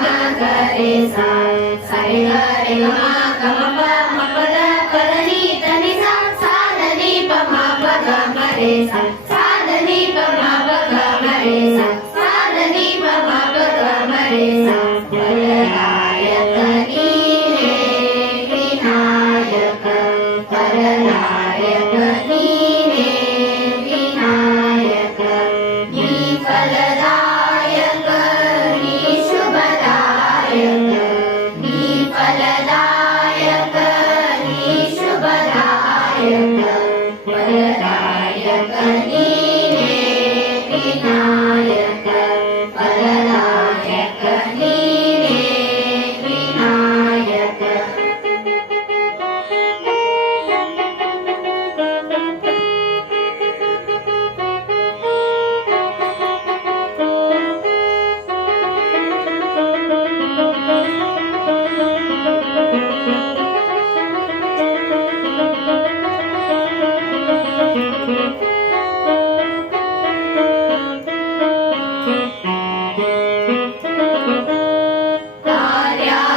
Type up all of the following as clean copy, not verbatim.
म ग रे सा सा रे ग रे ग म प द प द नि ध नि सा सा ध नि प म प ग म रे सा सा ध नि प म प ग म रे सा सा ध नि प म प ग म रे सा वरदायक नीने विनायक वरदायक नीने विनायक नी फलदायक नी शुभदायक नी फलदायक नी शुभदायक वरदायक नीने विनायक वरदायक नीने विनायक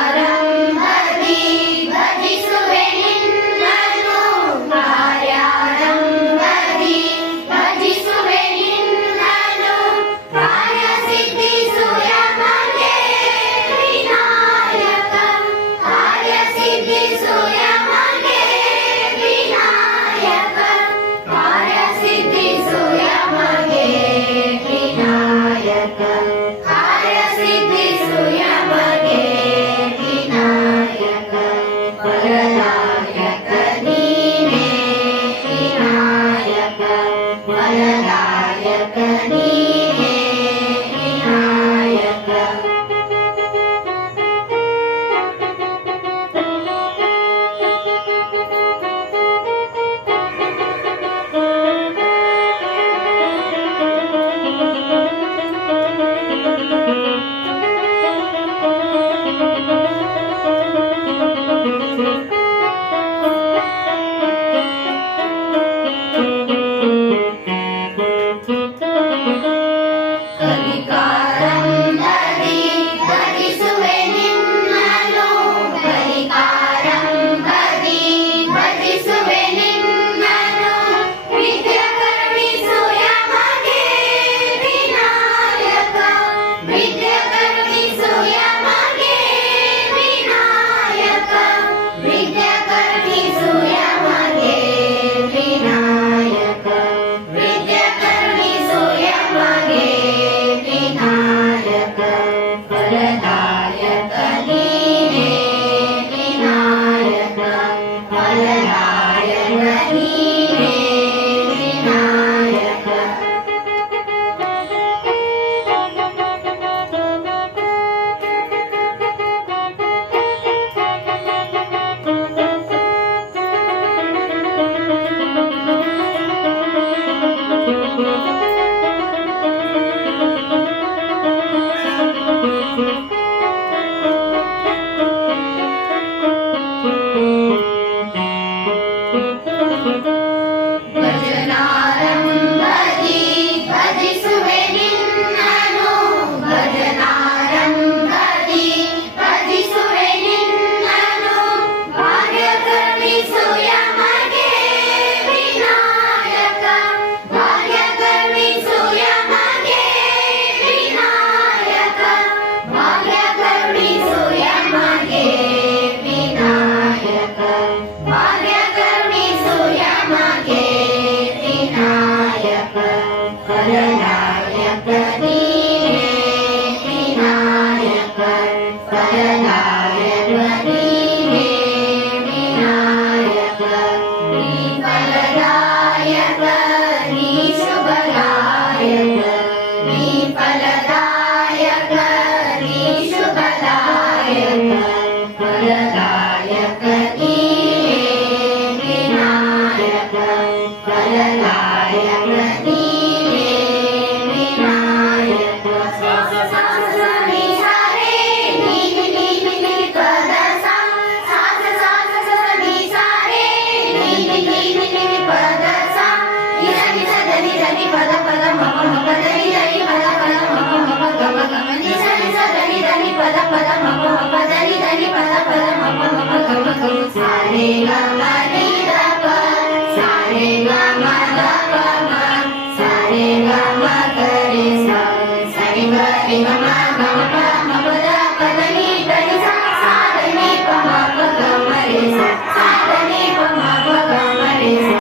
ಕಾರ್ಯಾರಂಭದಿ ಭಜಿಸುವೆ ನಿನ್ನನು ಕಾರ್ಯಾರಂಭದಿ ಭಜಿಸುವೆ ನಿನ್ನನು ಕಾರ್ಯ ಸಿದ್ಧಿಸುಯ ಮಗೆ ವಿನಾಯಕ ಕಾರ್ಯ ಸಿದ್ಧಿಸುಯ ಮಗೆ ವಿನಾಯಕ ಕಾರ್ಯ ಸಿದ್ಧಿಸುಯ ಮಗೆ ವಿನಾಯಕ ಕಾರ್ಯ ಸಿದ್ಧಿಸುಯ ಮಗೆ ವಿನಾಯಕ ವರದಾಯಕ ನೀನೇ ವಿನಾಯಕ ವರದಾಯಕ ನೀನೇ ವಿನಾಯಕ ಕಲಿಕಾರಂಭದಿ ಭಜಿಸುವೆ ನಿನ್ನನು ಕಲಿಕಾರಂಭದಿ ಭಜಿಸುವೆ ನಿನ್ನನು ವಿದ್ಯೆ ಕರುಣಿಸುಯ ಮಗೆ ವಿನಾಯಕ ವಿದ್ಯೆ ಕರುಣಿಸುಯ ಮಗೆ ವಿನಾಯಕ ವಿದ್ಯೆ ಕರುಣಿಸುಯ ಮಗೆ ವಿನಾಯಕ ವಿದ್ಯೆ ಕರುಣಿಸುಯ ಮಗೆ ವಿನಾಯಕ ವರದಾಯಕ ನೀನೇ ವಿನಾಯಕ ವರದಾಯಕ ನೀನೇ ವಿನಾಯಕ ಭಜನಾರಂಭದಿ ಭಜಿಸುವೆ ನಿನ್ನನು ಭಜನಾರಂಭದಿ ಭಜಿಸುವೆ ನಿನ್ನನು ಭಾಗ್ಯ ಕರುಣಿಸುಯ ಮಗೆ ವಿನಾಯಕ ಭಾಗ್ಯ ಕರುಣಿಸುಯ ಮಗೆ ವಿನಾಯಕ ಭಾಗ್ಯ ಕರುಣಿಸುಯ ಮಗೆ ವಿನಾಯಕ ಭಾಗ್ಯ ಕರುಣಿಸುಯ ಮಗೆ ವಿನಾಯಕ ವರದಾಯಕ ನೀನೇ ವಿನಾಯಕ ವರದಾಯಕ ನೀನೇ ವಿನಾಯಕ ನೀ ಫಲದಾಯಕ ನೀ ಶುಭದಾಯಕ ನೀ ಫಲದಾಯಕ ನೀ ಶುಭದಾಯಕ ವರದಾಯಕ ನೀನೇ ವಿನಾಯಕ ವರದಾಯಕ ನೀನೇ ವಿನಾಯಕ ಸ ಸ ಸ ಸ ನಿ ಸ ರೇ ನಿ ನಿ ನಿ ನಿ रे ग मा